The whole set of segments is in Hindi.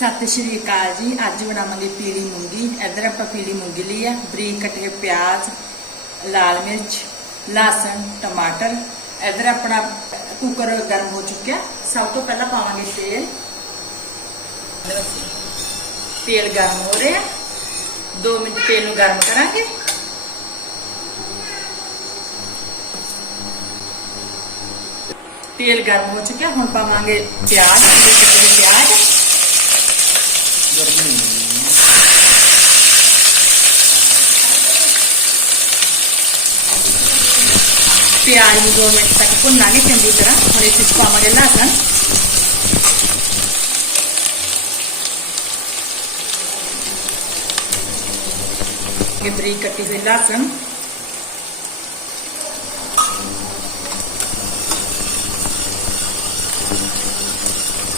ਸਤਿ ਸ਼੍ਰੀ ਅਕਾਲ ਜੀ ਅੱਜ ਬਣਾਵਾਂਗੇ ਪੀਲੀ ਮੂੰਗੀ ਇੱਧਰ ਆਪਾਂ ਪੀਲੀ ਮੂੰਗੀ ਲਈ ਆ ਬਰੀਕ ਕੱਟੇ ਪਿਆਜ਼ ਲਾਲ ਮਿਰਚ ਲਸਣ ਟਮਾਟਰ ਇੱਧਰ ਆਪਣਾ ਕੁੱਕਰ ਗਰਮ ਹੋ ਚੁੱਕਿਆ ਸਭ ਤੋਂ ਪਹਿਲਾਂ ਪਾਵਾਂਗੇ ਤੇਲ ਤੇਲ ਗਰਮ ਹੋ ਰਿਹਾ 2 ਮਿੰਟ ਤੇਲ ਨੂੰ ਗਰਮ ਕਰਾਂਗੇ ਤੇਲ ਗਰਮ ਹੋ ਚੁੱਕਿਆ ਹੁਣ ਪਾਵਾਂਗੇ ਪਿਆਜ਼ ਬਰੀਕ ਕੱਟੇ ਪਿਆਜ਼ गर्मी प्याज ಮೆಣಸು ಹಾಕಿ ಪುನ್ನಾಗಿ ಚೆಂದಿ ಥರ ಅದೇ ಸಿಕ್ಕಾಮಗೆಲ್ಲ ಹಾಕೋಣ ಇಬ್ಬರಿ ಕಟ್ಟಿದ ಎಲ್ಲ ಹಾಕೋಣ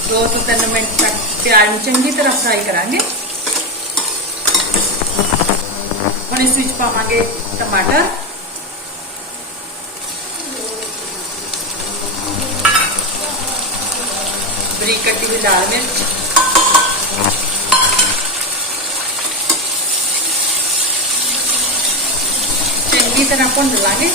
दो तो तीन मिनट तक प्याज चंकी तरह फ्राई करा हम इस पावे टमाटर। बरीक कटी हुई लाल मिर्च। चंकी तरह भुन लागे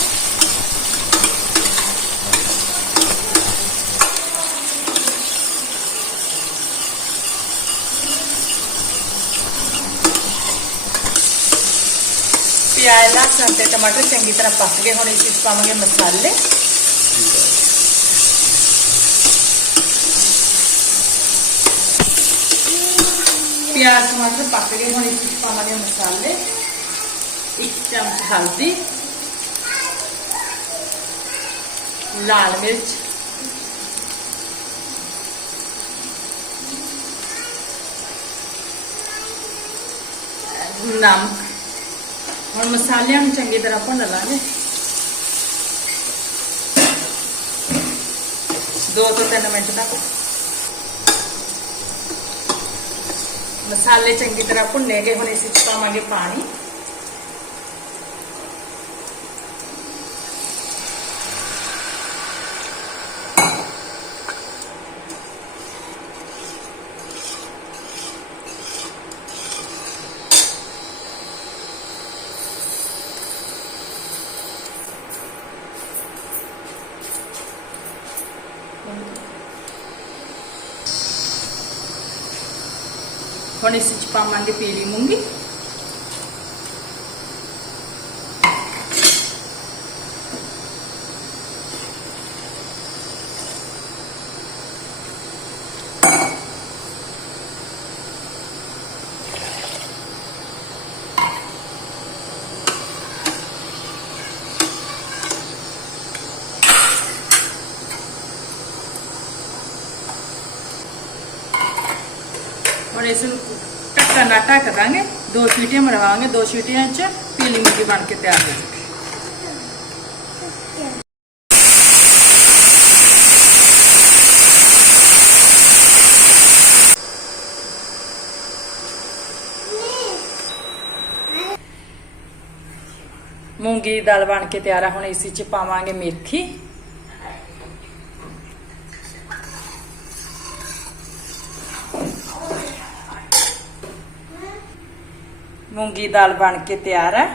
प्याला कांदे टमाटर चंगी तरह पक गए हम इस पावे मसाले प्याज टमाटर पक गए हम इस पावे मसाले एक चमच हल्दी लाल मिर्च ਨਮਕ ਵਿੱਚ ਹੁਣ ਮਸਾਲਿਆਂ ਨੂੰ ਚੰਗੀ ਤਰ੍ਹਾਂ ਭੁੰਨ ਲਾਂਗੇ। ਦੋ ਤੋਂ ਤਿੰਨ ਮਿੰਟ ਤੱਕ। ਮਸਾਲੇ ਚੰਗੀ ਤਰ੍ਹਾਂ ਭੁੰਨੇ ਗਏ, ਹੁਣ ਇਸ ਵਿੱਚ ਪਾਵਾਂਗੇ ਪਾਣੀ। ਹੁਣ ਇਸ ਵਿੱਚ ਪਾਵਾਂਗੇ ਪੀਲੀ ਮੂੰਗੀ ढक्कन ढक देंगे दो सीटियाँ मरवाएँगे दो सीटियाँ पीली मुर्गी बन के तैयार हो जाएगी। मूँगी दाल बन के तैयार है हम इसी पावे मेथी। ਮੂੰਗੀ ਦਾਲ ਬਣ ਕੇ ਤਿਆਰ ਹੈ।